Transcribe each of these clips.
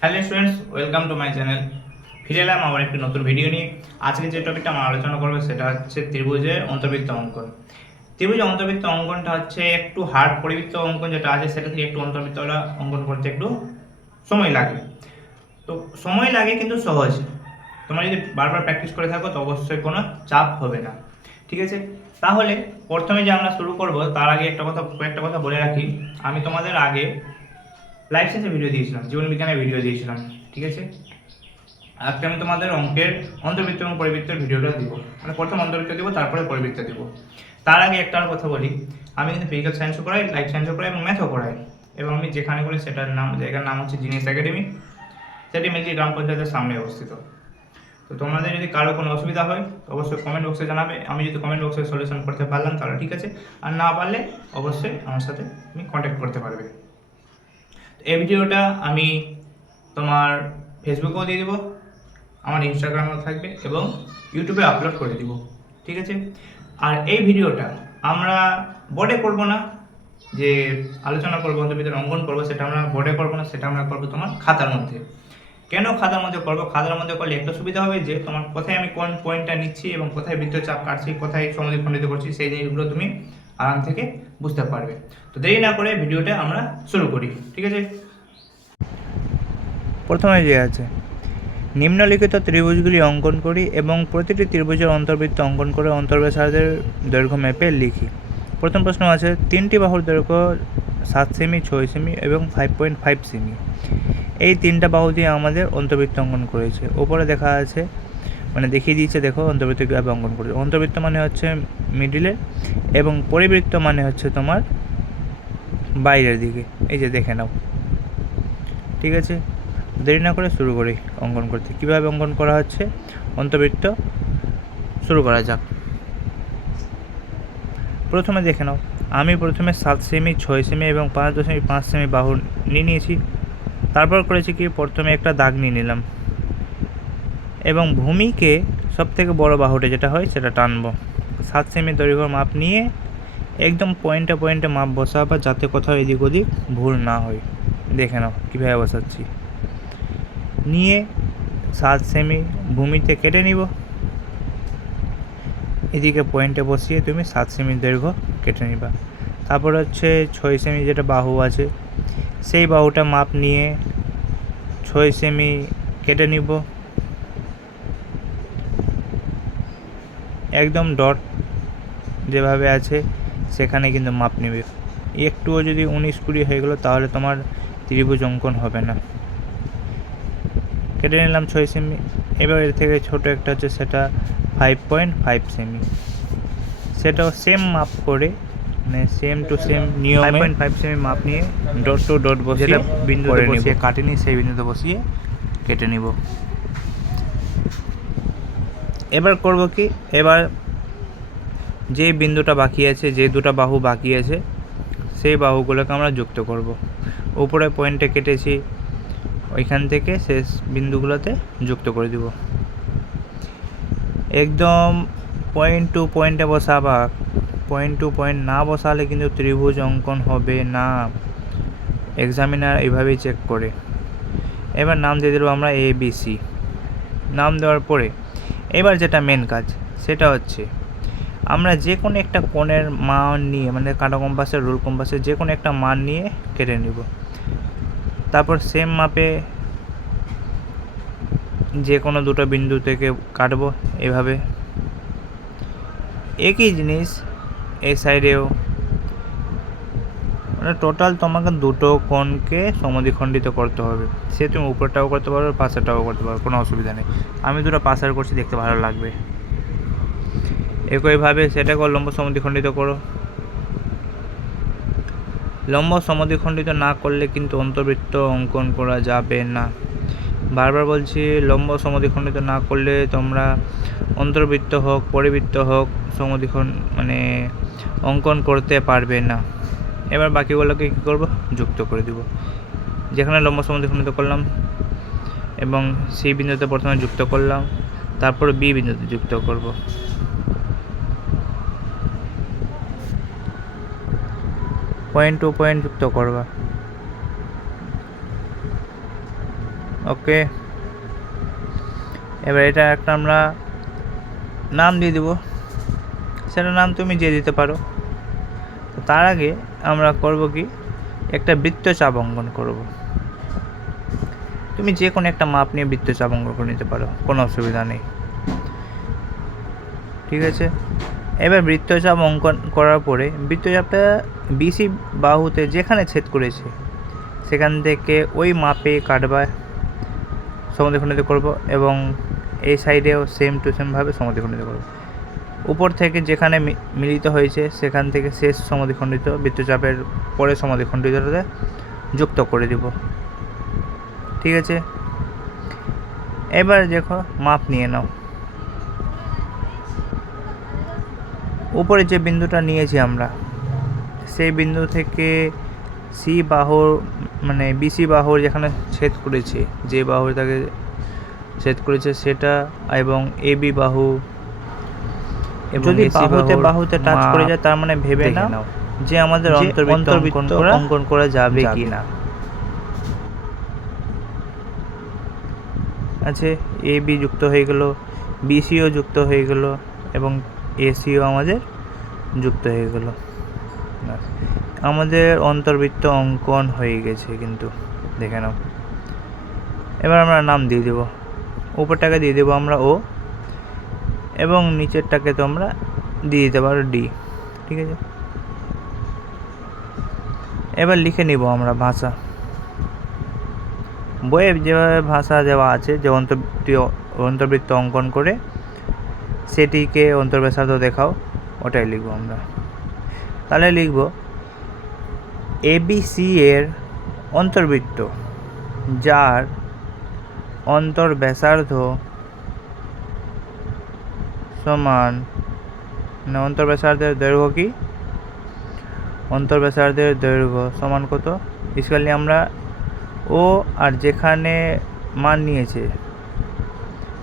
Hello students, welcome to my channel. ফিরে এলাম আবার একটি নতুন ভিডিও নিয়ে। আজকে যে টপিকটা আমরা আলোচনা করবো সেটা হচ্ছে ত্রিভুজের অন্তর্বৃত্ত অঙ্কন। ত্রিভুজের অন্তর্বৃত্ত অঙ্কনটা হচ্ছে একটু হার্ড। পরিবৃত্ত অঙ্কন যেটা আছে সেটা থেকে একটু অন্তর্বৃত্তটা অঙ্কন করতে একটু সময় লাগে। তো সময় লাগে কিন্তু সহজ। তোমরা যদি বারবার প্র্যাকটিস করে থাকো তো অবশ্যই কোনো চাপ হবে না। ঠিক আছে, তাহলে প্রথমে যে আমরা শুরু করব তার আগে কয়েকটা কথা বলে রাখি। আমি তোমাদের আগে লাইফ সায়েন্সের ভিডিও দিয়েছিলাম, জীবন বিজ্ঞানের ভিডিও দিয়েছিলাম। ঠিক আছে, আজকে আমি তোমাদের অঙ্কের অন্তর্বৃত্ত এবং পরিবৃত্তের ভিডিওটা দিব। মানে প্রথম অন্তর্বৃত্ত দিব, তারপরে পরিবৃত্ত দিব। তার আগে একটা কথা বলি, আমি কিন্তু ফিজিক্যাল সায়েন্সও করাই, লাইফ সায়েন্সও করাই এবং ম্যাথও করাই। এবং আমি যেখানে করি জায়গার নাম হচ্ছে জিনিয়াস একাডেমি। সেটি মেনলি গ্রাম পঞ্চায়েতের সামনে অবস্থিত। তো তোমাদের যদি কারো কোনো অসুবিধা হয় অবশ্যই কমেন্ট বক্সে জানাবে। আমি যদি কমেন্ট বক্সে সলিউশন করতে পারলাম তাহলে ঠিক আছে, আর না পারলে অবশ্যই আমার সাথে তুমি কন্ট্যাক্ট করতে পারবে। এই ভিডিওটা আমি তোমার ফেসবুকেও দিয়ে দেবো, আমার ইনস্টাগ্রামেও থাকবে এবং ইউটিউবে আপলোড করে দিব। ঠিক আছে, আর এই ভিডিওটা আমরা বোর্ডে করব না, যে আলোচনা করবো অন্তর্বৃত্তের অঙ্কন করবো সেটা আমরা বোর্ডে করবো না, সেটা আমরা করবো তোমার খাতার মধ্যে। কেন খাতার মধ্যে করবো? খাতার মধ্যে করলে একটা সুবিধা হবে যে তোমার কোথায় আমি কোন পয়েন্টটা নিচ্ছি এবং কোথায় বৃত্ত চাপ কাটছি, কোথায় সমদ্বিখণ্ডিত করছি, সেই জিনিসগুলো তুমি আরাম থেকে বুঝতে পারবে। তো দেরি না করে ভিডিওটা আমরা শুরু করি। ঠিক আছে, প্রথমে যে আছে নিম্নলিখিত ত্রিভুজগুলি অঙ্কন করি এবং প্রতিটি ত্রিভুজের অন্তর্বৃত্ত অঙ্কন করে অন্তর্ব্যাসার্ধের দৈর্ঘ্য মেপে লিখি। প্রথম প্রশ্ন আছে, তিনটি বাহুর দৈর্ঘ্য 7 সেমি, 6 সেমি এবং 5.5 সেমি। এই তিনটা বাহু দিয়ে আমাদের অন্তর্বৃত্ত অঙ্কন করেছে। ওপরে দেখা আছে, মানে দেখিয়ে দিয়েছে, দেখো অন্তর্বৃত্ত কীভাবে অঙ্কন করেছে। অন্তর্বৃত্ত মানে হচ্ছে মিডিলে এবং পরিবৃত্ত মানে হচ্ছে তোমার বাইরের দিকে। এই যে দেখে নাও। ঠিক আছে, দেরি না করে শুরু করি অঙ্কন করতে। কীভাবে অঙ্কন করা হচ্ছে অন্তর্বৃত্ত, শুরু করা যাক। প্রথমে দেখে নাও, আমি প্রথমে 7 সেমি, 6 সেমি এবং 5.5 সেমি বাহু নিয়ে নিয়েছি। তারপর করেছি কি, প্রথমে একটা দাগ নিয়ে নিলাম এবং ভূমিকে সবথেকে বড় বাহুটা যেটা হয় সেটা টানবো। 7 সেমি দৈর্ঘ্য মাপ নিয়ে একদম পয়েন্টে পয়েন্টে মাপ বসাবো, যাতে কোথাও এদিক ওদিক ভুল না হয়। দেখে নাও কীভাবে বসাচ্ছি। নিয়ে 7 সেমি ভূমিতে কেটে নিব। এদিকে পয়েন্টে বসিয়ে তুমি 7 সেমি দৈর্ঘ্য কেটে নিবা। তারপর হচ্ছে 6 সেমি যেটা বাহু আছে, সেই বাহুটা মাপ নিয়ে 6 সেমি কেটে নিব। একদম ডট যেভাবে আছে সেখানে কিন্তু মাপ নেবে। একটুও যদি 19-20 হয়ে গেলো তাহলে তোমার ত্রিভুজ অঙ্কন হবে না। কেটে নিলাম 6 সেমি। এবার এর থেকে ছোটো একটা হচ্ছে, সেটা 5.5 সেমি। সেটাও সেম মাপ করে, মানে সেম টু সেম নিয়মে 5.5 সেমি মাপ নিয়ে ডট টু ডট বসিয়ে বিন্দুতে বসিয়ে কাটিনি, সেই বিন্দুতে বসিয়ে কেটে নিব। এবার করব কি, এবার যে বিন্দুটা বাকি আছে, যে দুটো বাহু বাকি আছে, সেই বাহুগুলোকে আমরা যুক্ত করব। উপরে পয়েন্টে কেটেছি, ওইখান থেকে শেষ বিন্দুগুলোতে যুক্ত করে দিব। একদম পয়েন্ট টু পয়েন্টে বসাবা। পয়েন্ট টু পয়েন্ট না বসালে কিন্তু ত্রিভুজ অঙ্কন হবে না। এক্সামিনার এইভাবেই চেক করে। এবার নাম দিয়ে দেবো আমরা ABC। নাম দেওয়ার পরে এবার যেটা মেন কাজ সেটা হচ্ছে, আমরা যে কোনো একটা কোণের মান নিয়ে, মানে কাঁটা কম্পাসের, রুল কম্পাসের যে কোনো একটা মান নিয়ে কেটে নিব। তারপর সেম মাপে যে কোনো দুটো বিন্দু থেকে কাটবো এভাবে। একই জিনিস এই সাইডেও, মানে টোটাল তোমাকে দুটো কোণকে সমদ্বিখণ্ডিত করতে হবে। সে তুমি উপরটাও করতে পারো, পাশেরটাও করতে পারো, কোনো অসুবিধা নেই। আমি দুটো পাশের করছি, দেখতে ভালো লাগবে। একইভাবে সেটাকেও লম্ব সমদ্বিখণ্ডিত করো। লম্ব সমদ্বিখণ্ডিত না করলে কিন্তু অন্তর্বৃত্ত অঙ্কন করা যাবে না। বারবার বলছি, লম্ব সমদ্বিখণ্ডিত না করলে তোমরা অন্তর্বৃত্ত হোক, পরিবৃত্ত হোক, মানে অঙ্কন করতে পারবে না। এবার বাকিগুলোকে কী করব, যুক্ত করে দিব। যেখানে লম্ব সমদ্বিখণ্ডিত করলাম এবং সি বিন্দুতে প্রথমে যুক্ত করলাম, তারপর বি বিন্দুতে যুক্ত করব। পয়েন্ট টু পয়েন্ট যুক্ত করবা। ওকে, এবার এটা একটা আমরা নাম দিয়ে দেব, সেটা নাম তুমি যে দিতে পারো। তো তার আগে আমরা করব কি, একটা বৃত্তচাপ অঙ্কন করব। তুমি যে কোনো একটা মাপ নিয়ে বৃত্তচাপ অঙ্কন করে নিতে পারো, কোনো অসুবিধা নেই, ঠিক আছে। এবার বৃত্তচাপ অঙ্কন করার পরে বৃত্তচাপটা বিসি বাহুতে যেখানে ছেদ করেছে সেখান থেকে ওই মাপে কাটবা, সমদ্বিখণ্ডিত করব, এবং এই সাইডেও সেম টু সেমভাবে সমদ্বিখণ্ডিত করব। উপর থেকে যেখানে মিলিত হয়েছে সেখান থেকে শেষ সমদ্বিখণ্ডিত বৃত্তচাপের পরে সমদ্বিখণ্ডিততে যুক্ত করে দিব, ঠিক আছে। এবার দেখো মাপ নিয়ে নাও। উপরে যে বিন্দুটা নিয়েছি আমরা, সেই বিন্দু থেকে সি বাহুর মানে বিসি বাহুর যেখানে ছেদ করেছে, যে বাহু তাকে ছেদ করেছে সেটা, এবং এবি বাহু, যদি বাহুতে টাচ করে যায় তার মানে ভেবে নাও যে আমাদের অন্তর্বৃত্ত অঙ্কন করা যাবে কি না। আছে এবি যুক্ত হয়ে গেল, বিসিও যুক্ত হয়ে গেল, এবং এসিও আমাদের যুক্ত হয়ে গেল। আমাদের অন্তর্বৃত্ত অঙ্কন হয়ে গেছে কিন্তু, দেখে নাও। এবার আমরা নাম দিয়ে দেব, উপরটাকে দিয়ে দেবো আমরা ও, এবং নিচেরটাকে তোমরা দিয়ে দিতে পারো ডি, ঠিক আছে। এবার লিখে নিব আমরা ভাষা, বইয়ে যেভাবে ভাষা দেওয়া আছে, যে অন্তর্বৃত্ত অঙ্কন করে সেটিকে অন্তর্ব্যাসার্ধ দেখাও, ওটাই লিখব আমরা। তাহলে লিখব এবিসি এর অন্তর্বৃত্ত যার অন্তর্ব্যাসার্ধ সমান, মানে অন্তর্ব্যাসার্ধের দৈর্ঘ্য কি, অন্তর্ব্যাসার্ধের দৈর্ঘ্য সমান কত, বেসিক্যালি আমরা ও আর যেখানে মান নিয়েছে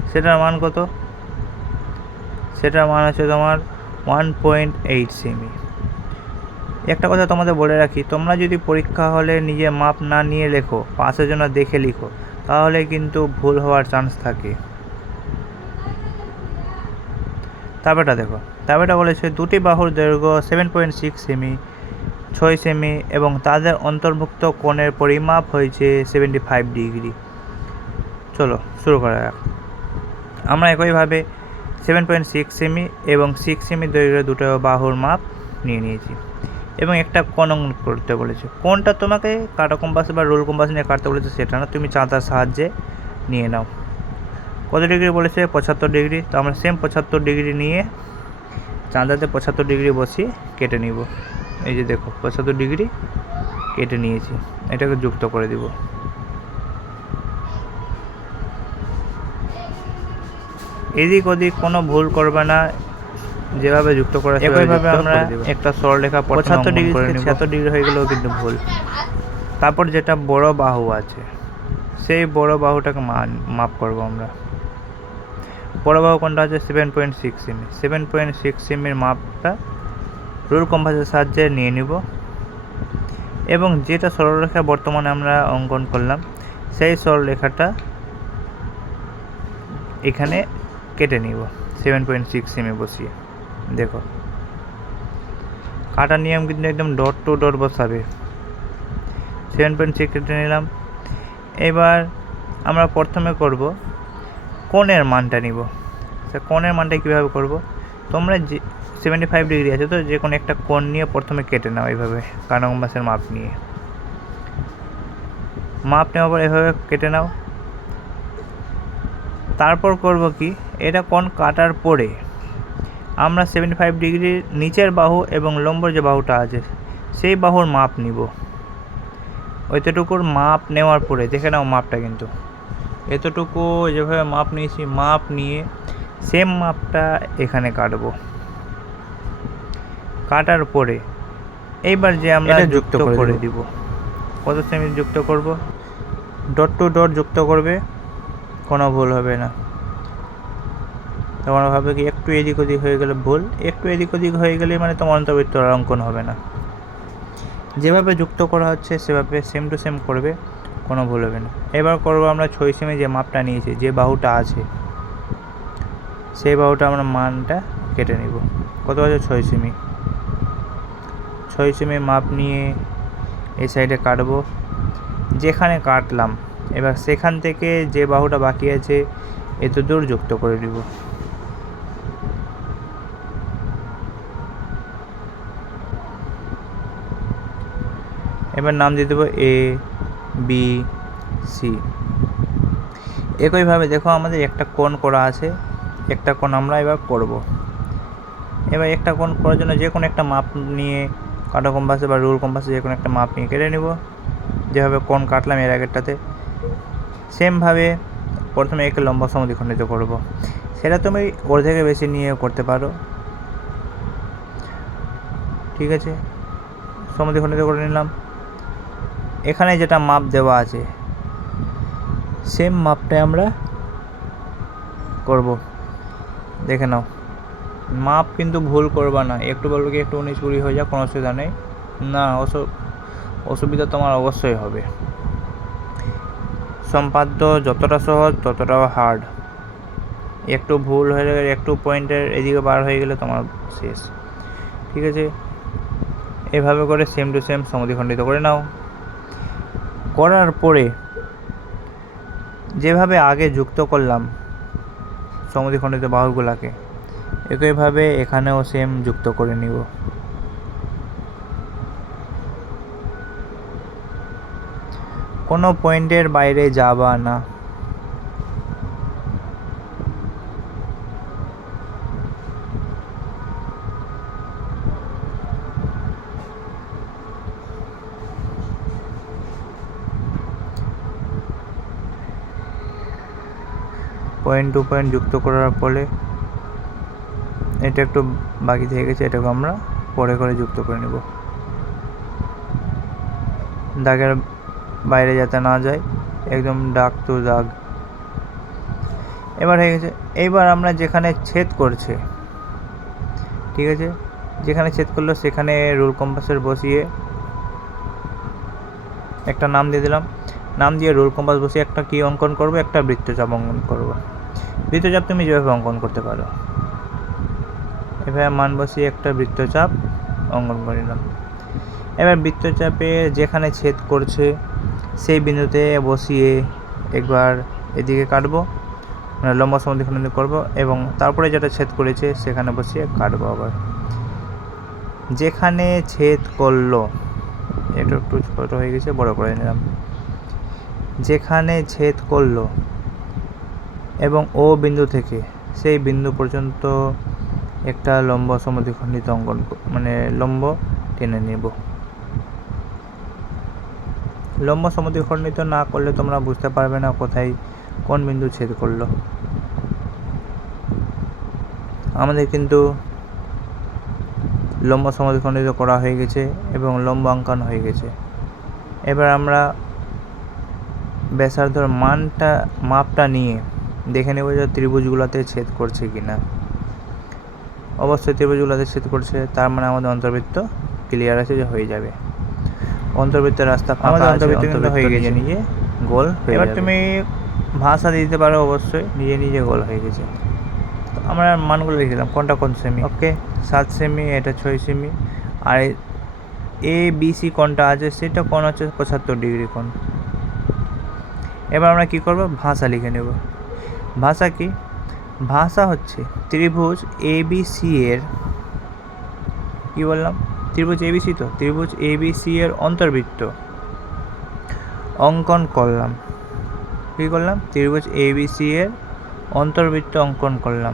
সেটার মান কত, সেটার মান আছে তোমার 1.8 সেমি। একটা কথা তোমাদের বলে রাখি, তোমরা যদি পরীক্ষা হলে নিজে মাপ না নিয়ে লেখো, পাশের জন্য দেখে লিখো, তাহলে কিন্তু ভুল হওয়ার চান্স থাকে। তারপরটা দেখো, তারপরটা বলেছে দুটি বাহুর দৈর্ঘ্য 7.6 সেমি, 6 সেমি, এবং তাদের অন্তর্ভুক্ত কোণের পরিমাপ হয়েছে 75 ডিগ্রি। চলো শুরু করা যাক। আমরা একইভাবে 7.6 সেমি এবং 6 সেমি দৈর্ঘ্যের দুটো বাহুর মাপ নিয়ে নিয়েছি, এবং একটা কোণ অঙ্কন করতে বলেছে। কোণটা তোমাকে কাটা কম্পাস বা রোল কম্পাস নিয়ে কাটতে বলেছে, সেটা না, তুমি চাঁদার সাহায্যে নিয়ে নাও। কত ডিগ্রি বলেছে, 75 ডিগ্রি। তো আমরা সেম 75 ডিগ্রি নিয়ে চাঁদাতে 75 ডিগ্রি বসিয়ে কেটে নিব। এই যে দেখো 75 ডিগ্রি কেটে নিয়েছি, এটাকে যুক্ত করে দিব। এদিক ওদিক কোনো ভুল করবে না, যেভাবে যুক্ত করা একইভাবে আমরা একটা সরলরেখা 75 ডিগ্রি থেকে 76 ডিগ্রি হয়ে গেলেও কিন্তু ভুল। তারপর যেটা বড় বাহু আছে, সেই বড় বাহুটাকে মাপ করব আমরা। বড় বাহু কোনটা আছে, 7.6 সেমি। 7.6 সেমির মাপটা রুল কম্পাসের সাহায্যে নিয়ে নিব, এবং যেটা সরলরেখা বর্তমানে আমরা অঙ্কন করলাম সেই সরলরেখাটা এখানে কেটে নিব 7.6 সেমি বসিয়ে। দেখো কাটার নিয়ম কিন্তু একদম ডট টু ডট বসাবে। 7.6 কেটে নিলাম। এবার আমরা প্রথমে করব কোণের মানটা নিব। কোণের মানটা কীভাবে করব, তোমরা যে 75 ডিগ্রি আছে তো যে কোনো একটা কোণ নিয়ে প্রথমে কেটে নাও, এইভাবে কাটা কম্পাসের মাপ নিয়ে। মাপ নেওয়ার পর এভাবে কেটে নাও। তারপর করব কি, এটা কোণ কাটার পরে আমরা 75 ডিগ্রির নিচের বাহু এবং লম্বর যে বাহুটা আছে সেই বাহুর মাপ নিব। ওইটুকুর মাপ নেওয়ার পরে দেখে নাও মাপটা, কিন্তু এতটুকু যেভাবে মাপ নিয়েছি, মাপ নিয়ে সেম মাপটা এখানে কাটবো। কাটার পরে এইবার যে আমরা যুক্ত করে দিব, কত সেমি যুক্ত করব, ডট টু ডট যুক্ত করবে, কোনো ভুল হবে না। তোমরা ভাবে কি একটু এদিক ওদিক হয়ে গেলে ভুল, একটু এদিক ওদিক হয়ে গেলে মানে তোমার অন্তর্বৃত্ত অঙ্কন হবে না। যেভাবে যুক্ত করা হচ্ছে সেভাবে সেম টু সেম করবে, কোনো ভুল হবে না। এবার করবো আমরা 6 সেমি যে মাপটা নিয়েছি, যে বাহুটা আছে সেই বাহুটা আমরা মানটা কেটে নিব। কত আছে? 6 সেমি। 6 সেমি মাপ নিয়ে এই সাইডে কাটবো। যেখানে কাটলাম এবার সেখান থেকে যে বাহুটা বাকি আছে এত দূর যুক্ত করে দিব। এবার নাম দিয়ে দেবো এ বি সি। একইভাবে দেখো আমাদের একটা কোণ করা আছে, একটা কোণ আমরা এবার করব। এবার একটা কোণ করার জন্য যে কোনো একটা মাপ নিয়ে কাঁটা কম্পাসে বা রুল কম্পাসে যে কোনো একটা মাপ নিয়ে কেটে নেব। যেভাবে কোণ কাটলাম এর আগেরটাতে সেমভাবে প্রথমে একে লম্বা সমদ্বিখণ্ডিত করব। সেটা তুমি অর্ধেকের বেশি নিয়ে করতে পারো, ঠিক আছে। সমদ্বিখণ্ডিত করে নিলাম। এখানে যেটা মাপ দেওয়া আছে সেম মাপটাই আমরা করব। দেখে নাও, মাপ কিন্তু ভুল করবা না। একটু বলবে কি একটু 19-20 হয়ে যাক, কোনো অসুবিধা নেই। না, অসুবিধা তোমার অবশ্যই হবে। সম্পাদ্য যতটা সহজ ততটাও হার্ড। একটু ভুল হয়ে গেলে, একটু পয়েন্টের এদিকে বার হয়ে গেলে তোমার শেষ, ঠিক আছে। এভাবে করে সেম টু সেম সমদ্বিখণ্ডিত করে নাও। করার পরে যেভাবে আগে যুক্ত করলাম সমদ্বিখণ্ডিত বাহুগুলোকে একইভাবে এখানেও সেম যুক্ত করে নিব। কোনো পয়েন্টের বাইরে যাবা না। পয়েন্ট টু পয়েন্ট যুক্ত করার ফলে এটা একটু বাকি থেকে গেছে, এটাকে আমরা পরে করে যুক্ত করে নেব। দাগের বাইরে যাতে না যায়, একদম দাগ টু দাগ। এবার হয়ে গেছে। এইবার আমরা যেখানে ছেদ করছে, ঠিক আছে, যেখানে ছেদ করলো সেখানে রুল কম্পাসের বসিয়ে একটা নাম দিয়ে দিলাম। নাম দিয়ে রুল কম্পাস বসিয়ে একটা কি অঙ্কন করব? একটা বৃত্তচাপ অঙ্কন করব। বৃত্তচাপ তুমি যেভাবে অঙ্কন করতে পারো, এভাবে মান বসিয়ে একটা বৃত্তচাপ অঙ্কন করে নিলাম। এবার বৃত্তচাপে যেখানে ছেদ করছে সেই বিন্দুতে বসিয়ে একবার এদিকে কাটবো, মানে লম্বা সমদ্বিখণ্ডিত করব, এবং তারপরে যেটা ছেদ করেছে সেখানে বসিয়ে কাটবো। আবার যেখানে ছেদ করলো, এটা একটু ছোট হয়ে গেছে, বড় করে নিলাম। যেখানে ছেদ করলো এবং ও বিন্দু থেকে সেই বিন্দু পর্যন্ত একটা লম্ব সমদ্বিখণ্ডিত অঙ্কন, মানে লম্ব টেনে নেব। লম্ব সমদ্বিখণ্ডিত না করলে তোমরা বুঝতে পারবে না কোথায় কোন বিন্দু ছেদ করলো। আমাদের কিন্তু লম্ব সমদ্বিখণ্ডিত করা হয়ে গেছে এবং লম্ব অঙ্কন হয়ে গেছে। এবার আমরা ব্যাসার্ধর মাপটা নিয়ে দেখে নেব যে ত্রিভুজগুলোতে ছেদ করছে কিনা। অবশ্যই ত্রিভুজগুলোতে ছেদ করছে, তার মানে আমাদের অন্তর্বৃত্ত ক্লিয়ার আছে, যে হয়ে যাবে। অন্তর্বৃত্তের রাস্তা ফাঁকা আছে, অন্তর্বৃত্ত হয়ে গেছে, নিজে গোল হয়ে যাবে। এবার তুমি ভাষা দিতে পারো, অবশ্যই নিজে নিজে গোল হয়ে গেছে। তো আমরা মানগুলো লিখে দিলাম, কোনটা কোন সেমি। ওকে, 7 সেমি, এটা 6 semi. R A B C কোনটা আছে সেটা কোন হচ্ছে 75 ডিগ্রি কোণ। এবার আমরা কি করব? ভাষা লিখে নেব। ভাষা কি? ভাষা হচ্ছে ত্রিভুজ এবিসি এর, কি বললাম? ত্রিভুজ এবিসি, তো ত্রিভুজ এবিসি এর অন্তর্বৃত্ত অঙ্কন করলাম। কি করলাম? ত্রিভুজ এবিসি এর অন্তর্বৃত্ত অঙ্কন করলাম,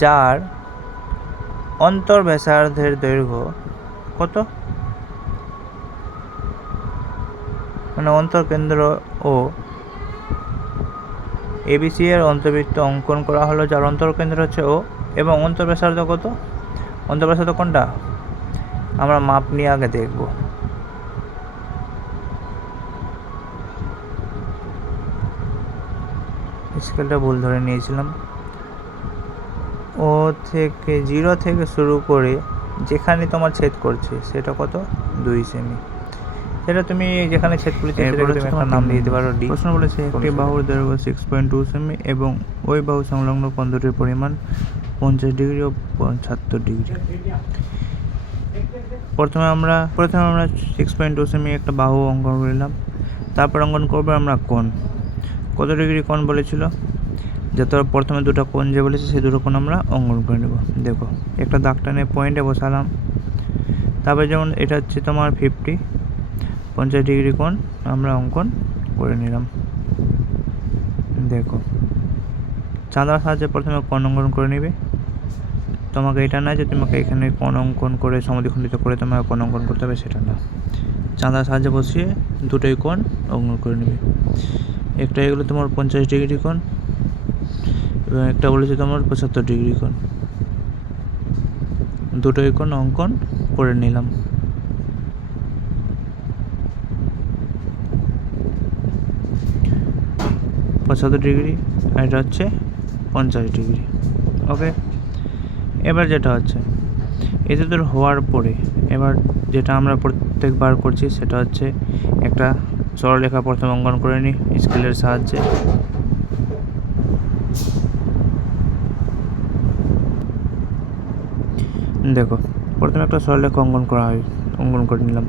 যার অন্তর ব্যাসার্ধের দৈর্ঘ্য কত? মানে অন্তর্কেন্দ্র ও এবিসি এর অন্তর্বৃত্ত অঙ্কন করা হলো, যার অন্তর্কেন্দ্র হচ্ছে ও, এবং অন্তর্ব্যাসার্ধ কত? অন্তর্ব্যাসার্ধ কোনটা? আমরা মাপ নিয়ে আগে দেখব। স্কেলটা ভুল ধরে নিয়েছিলাম। ও থেকে 0 থেকে শুরু করে যেখানে তোমার ছেদ করছে সেটা কত? 2 সেমি। সেটা তুমি যেখানে ছেদ করেছে সেটাকে তুমি একটা নাম দিয়ে দিতে পারো ডি। প্রশ্ন বলেছে একটি বাহুর দৈর্ঘ্য 6.2 সেমি এবং ওই বাহু সংলগ্ন কোণ দুটির পরিমাণ 50 ডিগ্রি ও 75 ডিগ্রি। প্রথমে আমরা 6.2 সেমি একটা বাহু অঙ্কন করলাম, তারপর অঙ্কন করবো আমরা কোণ। কত ডিগ্রি কোণ বলেছিল, যত প্রথমে দুটো কোণ যে বলেছে সেই দুটো কোণ আমরা অঙ্কন করে নেব। দেখো একটা দাগ টেনে পয়েন্টে বসালাম, তারপরে যেমন এটা হচ্ছে তোমার 50 ডিগ্রি কোণ আমরা অঙ্কন করে নিলাম। দেখো চাঁদার সাহায্যে প্রথমে কোণ অঙ্কন করে নিবে। তোমাকে এটা না যে তোমাকে এখানে কোণ অঙ্কন করে সমদ্বিখণ্ডিত করে তোমাকে কোণ অঙ্কন করতে হবে, সেটা না। চাঁদার সাহায্যে বসিয়ে দুটোই কোণ অঙ্কন করে নেবে। একটা এগুলো তোমার 50 ডিগ্রি কোণ এবং একটা বলেছে তোমার 75 ডিগ্রি কোণ। দুটোই কোণ অঙ্কন করে নিলাম। পঁচাত্তর ডিগ্রি আর এটা হচ্ছে 50 ডিগ্রি। ওকে, এবার যেটা হচ্ছে এতে তোর হওয়ার পরে এবার যেটা আমরা প্রত্যেকবার করছি সেটা হচ্ছে একটা সরলরেখা প্রথমে অঙ্কন করে নিই স্কেলের সাহায্যে। দেখো প্রথমে একটা সরলরেখা অঙ্কন করে নিলাম।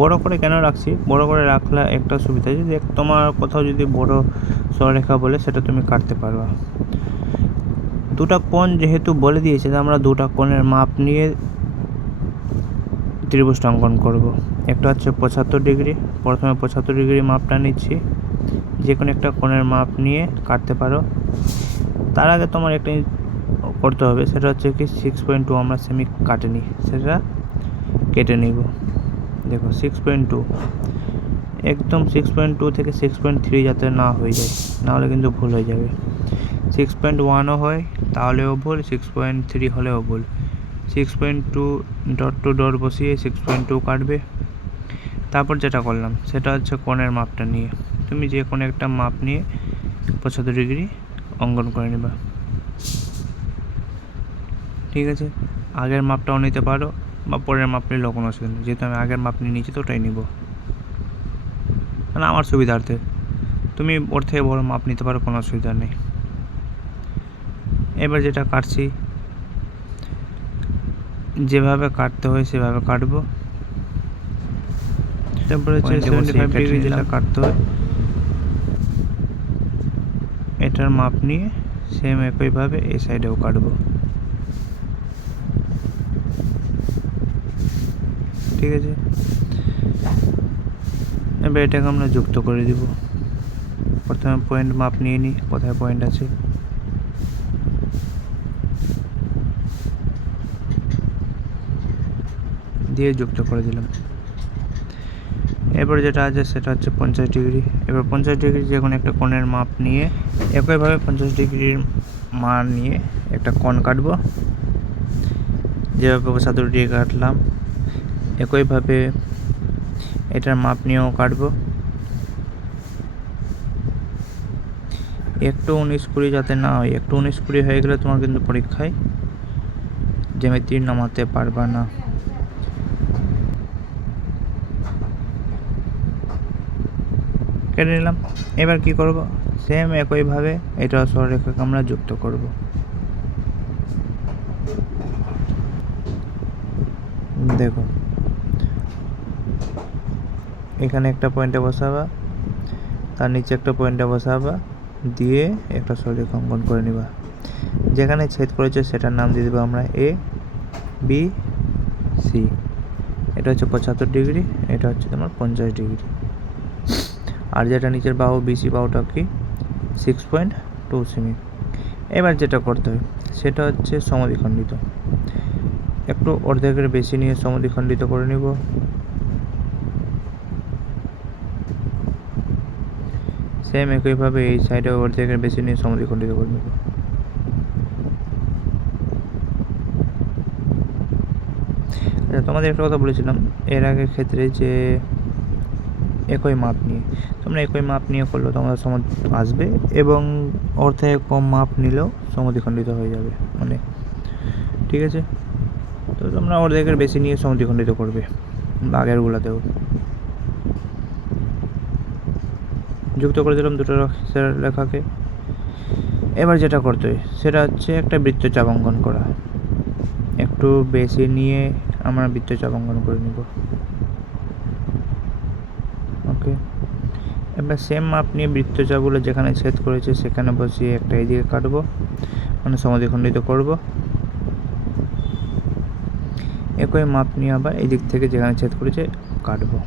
বড় করে কেন রাখছি, বড় করে রাখলে একটা সুবিধা, যদি তোমার কোথাও যদি বড় সরলরেখা বলে সেটা তুমি কাটতে পারবা। দুটা কোণ যেহেতু বলে দিয়েছে, আমরা দুটা কোণের মাপ নিয়ে ত্রিভুজটা অঙ্কন করব। একটা হচ্ছে 75 ডিগ্রি, প্রথমে 75 ডিগ্রি মাপটা নিচ্ছি। যে কোনো একটা কোণের মাপ নিয়ে কাটতে পারো। তার আগে তোমার একটা করতে হবে, সেটা হচ্ছে কি 6.2 আমরা সেমি কাটেনি, সেটা কেটে নিব। দেখো 6.2 একদম 6.2 থেকে 6.3 যাতে না হয়ে যায়, নাহলে কিন্তু ভুল হয়ে যাবে। 6.1ও হয় তাহলেও ভুল, 6.3 হলেও ভুল। 6.2 ডট টু ডট বসিয়ে 6.2 কাটবে। তারপর যেটা করলাম সেটা হচ্ছে কোণের মাপটা নিয়ে তুমি যে কোনো একটা মাপ নিয়ে 75 ডিগ্রি অঙ্কন করে নেবা। ঠিক আছে, আগের মাপটাও নিতে পারো বা পরের মাপ নিলেও কোনো অসুবিধা নেই, যেহেতু আমি আগের মাপ নিয়ে নিয়েছি তো ওটাই নিব, মানে আমার সুবিধার্থে। তুমি ওর থেকে বড় মাপ নিতে পারো, কোনো অসুবিধা নেই। এবার যেটা কাটছি যেভাবে কাটতে হয় সেভাবে কাটবো। তারপরে হচ্ছে 75 ডিগ্রি যেটা কাটতে হয় এটার মাপ নিয়ে সেম একইভাবে এই সাইডেও কাটবো। ঠিক আছে, এবার এটাকে আমরা যুক্ত করে দিব। প্রথমে পয়েন্ট মাপ নিয়ে নিই, কোথায় পয়েন্ট আছে। দিয়ে যুক্ত করে দিলাম। এরপর যেটা আছে সেটা হচ্ছে 50 ডিগ্রি। এবার 50 ডিগ্রি যে কোনো একটা কোণের মাপ নিয়ে একইভাবে 50 ডিগ্রির মান নিয়ে একটা কোণ কাটবো। যেভাবে 75 ডিগ্রি কাটলাম একইভাবে এটার মাপ নিয়েও কাটবো। একটু 19-20 যাতে না হয়, একটু 19-20 হয়ে গেলে তোমার কিন্তু পরীক্ষায় জ্যামিতি নামাতে পারবা না। কেটে নিলাম। এবার কি করব, সেম একইভাবে এটা সরলরেখাকে আমরা যুক্ত করব। দেখো এখানে একটা পয়েন্টে বসাবা, তার নিচে একটা পয়েন্টে বসাবা, দিয়ে একটা সরলরেখা অঙ্কন করে নিবা। যেখানে ছেদ করেছে সেটার নাম দিয়ে দেবো আমরা এ বি সি। এটা হচ্ছে 75 ডিগ্রি, এটা হচ্ছে তোমার 50 ডিগ্রি। আর যেটা নিচের বাহু বিসি বাহুটা কি 6.2 সেমি। এবার যেটা করতে হয় সেটা হচ্ছে সমদ্বিখণ্ডিত। একটু অর্ধেকের বেশি নিয়ে সমদ্বিখণ্ডিত করে নিব। সেম একইভাবে এই সাইডে অর্ধেকের বেশি নিয়ে সমদ্বিখণ্ডিত করে নেব। আচ্ছা, তোমাদের একটা কথা বলেছিলাম এর আগের ক্ষেত্রে যে একই মাপ নিয়ে, তোমরা একই মাপ নিয়ে করলেও তোমাদের সম আসবে এবং ওর থেকে কম মাপ নিলেও সমদ্বিখণ্ডিত হয়ে যাবে, মানে ঠিক আছে, তো তোমরা অর্ধেকের বেশি নিয়ে সমদ্বিখণ্ডিত করবে আগেরগুলোতেও। যুক্ত করে দিলাম দুটো রেখাকে। এবার যেটা করতে হয় সেটা হচ্ছে একটা বৃত্তচাপ অঙ্কন করা। একটু বেশি নিয়ে আমরা বৃত্তচাপ অঙ্কন করে নিব। ওকে, এবার সেম মাপ নিয়ে বৃত্তচাপগুলো যেখানে ছেদ করেছে সেখানে বসিয়ে একটা এইদিকে কাটবো, মানে সমদ্বিখণ্ডিত করব। একই মাপ নিয়ে আবার এই দিক থেকে যেখানে ছেদ করেছে কাটবো।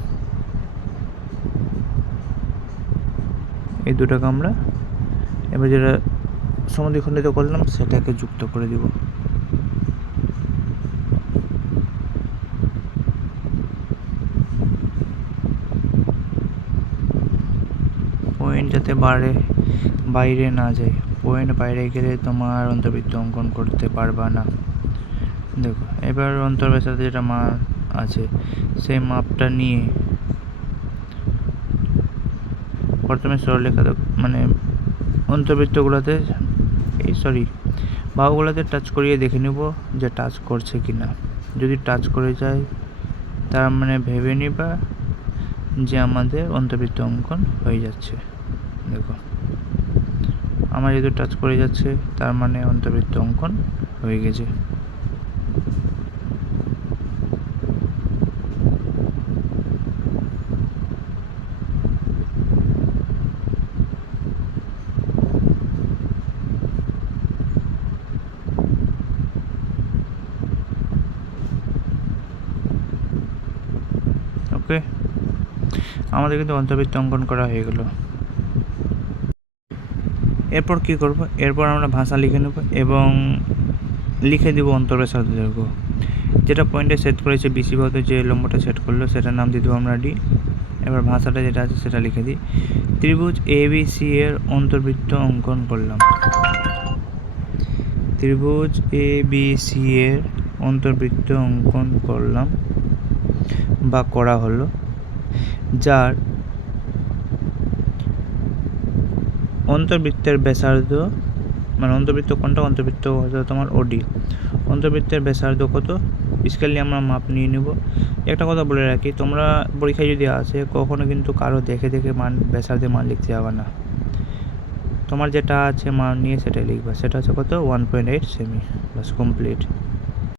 এই দুটোকে আমরা এবার যেটা সমদ্বিখণ্ডিত করলাম সেটাকে যুক্ত করে দিব। পয়েন্ট যাতে বাইরে না যায়, পয়েন্ট বাইরে গেলে তোমার অন্তর্বৃত্ত অঙ্কন করতে পারবা না। দেখো এবার অন্তর্ব্যাসার্ধের যেটা মান আছে সেই মাপটা নিয়ে প্রথমে সরলরেখা মানে অন্তর্বৃত্তগুলোতে বাহুগুলোতে টাচ করিয়ে দেখে নেব যে টাচ করছে কি না। যদি টাচ করে যায় তার মানে ভেবে নিবা যে আমাদের অন্তর্বৃত্ত অঙ্কন হয়ে যাচ্ছে। দেখো আমার যেহেতু টাচ করে যাচ্ছে তার মানে অন্তর্বৃত্ত অঙ্কন হয়ে গেছে। ওকে, আমাদের কিন্তু অন্তর্বৃত্ত অঙ্কন করা হয়ে গেল। এরপর কি করব, এরপর আমরা ভাষা লিখে নেব এবং লিখে দিব অন্তর্ব্যাসার্ধ দৈর্ঘ্য। যেটা পয়েন্টে সেট করেছে বিসি বাহুতে যে লম্বটা সেট করলো সেটার নাম দিয়ে দেবো আমরা ডি। এবার ভাষাটা যেটা আছে সেটা লিখে দিই। ত্রিভুজ এবিসি এর অন্তর্বৃত্ত অঙ্কন করলাম। ত্রিভুজ এবিসি এর অন্তর্বৃত্ত অঙ্কন করলাম বা করা হলো, যার অন্তর্বৃত্তের ব্যাসার্ধ, মানে অন্তর্বৃত্ত কোনটা, অন্তর্বৃত্ত তোমার ওডি, অন্তর্বৃত্তের ব্যাসার্ধ কত স্কেল নিয়ে আমরা মাপ নিয়ে নেব। একটা কথা বলে রাখি, তোমরা পরীক্ষায় যদি আসে কখনো কিন্তু কারো দেখে মান ব্যাসার্ধের মান লিখতে যাবে না। তোমার যেটা আছে মান নিয়ে সেটাই লিখবা। সেটা হচ্ছে কত 1.8 সেমি, বাস কমপ্লিট।